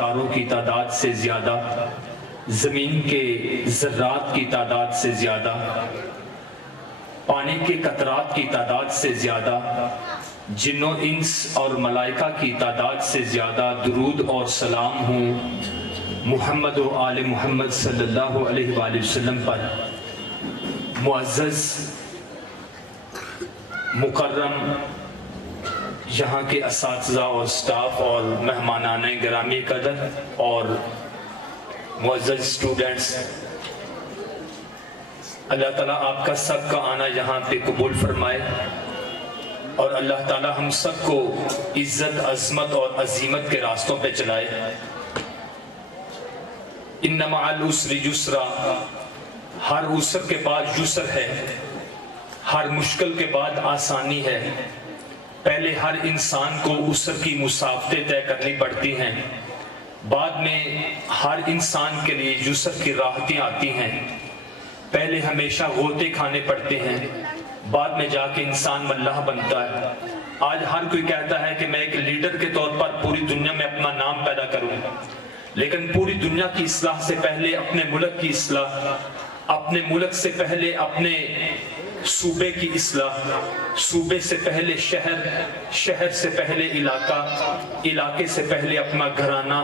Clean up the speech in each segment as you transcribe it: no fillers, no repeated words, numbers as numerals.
ستاروں کی تعداد سے زیادہ، زمین کے ذرات کی تعداد سے زیادہ، پانی کے قطرات کی تعداد سے زیادہ، جن و انس اور ملائکہ کی تعداد سے زیادہ درود اور سلام ہوں محمد و آل محمد صلی اللہ علیہ وآلہ وسلم پر۔ معزز مکرم یہاں کے اساتذہ اور سٹاف اور مہمانان گرامی قدر اور معزز اسٹوڈنٹس، اللہ تعالیٰ آپ کا سب کا آنا یہاں پہ قبول فرمائے، اور اللہ تعالیٰ ہم سب کو عزت، عظمت اور عظیمت کے راستوں پہ چلائے۔ ان مع العسر یسرا، ہر عسر کے بعد یسر ہے، ہر مشکل کے بعد آسانی ہے۔ پہلے ہر انسان کو عسر کی مسافتیں طے کرنی پڑتی ہیں، بعد میں ہر انسان کے لیے یسر کی راحتیں آتی ہیں۔ پہلے ہمیشہ غوطے کھانے پڑتے ہیں، بعد میں جا کے انسان ملح بنتا ہے۔ آج ہر کوئی کہتا ہے کہ میں ایک لیڈر کے طور پر پوری دنیا میں اپنا نام پیدا کروں، لیکن پوری دنیا کی اصلاح سے پہلے اپنے ملک کی اصلاح، اپنے ملک سے پہلے اپنے صوبے کی اصلاح، صوبے سے پہلے شہر، شہر سے پہلے علاقہ، علاقے سے پہلے اپنا گھرانہ،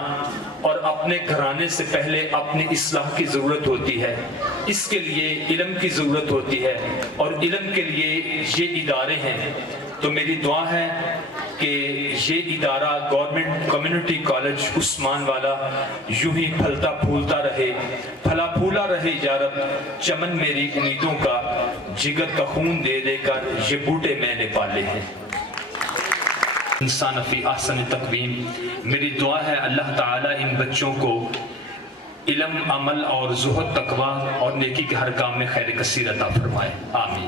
اور اپنے گھرانے سے پہلے اپنی اصلاح کی ضرورت ہوتی ہے۔ اس کے لیے علم کی ضرورت ہوتی ہے، اور علم کے لیے یہ ادارے ہیں۔ تو میری دعا ہے کہ یہ ادارہ گورنمنٹ کمیونٹی کالج عثمان والا یوں ہی پھلتا پھولتا رہے، پھلا پھولا رہے یا رب، چمن میری امیدوں کا، جگر کا خون دے دے کر یہ بوٹے میں نے پالے ہیں۔ انسان فی احسن تقویم، میری دعا ہے اللہ تعالیٰ ان بچوں کو علم، عمل اور زہد، تقوی اور نیکی کے ہر کام میں خیر کثیر عطا فرمائے، آمین۔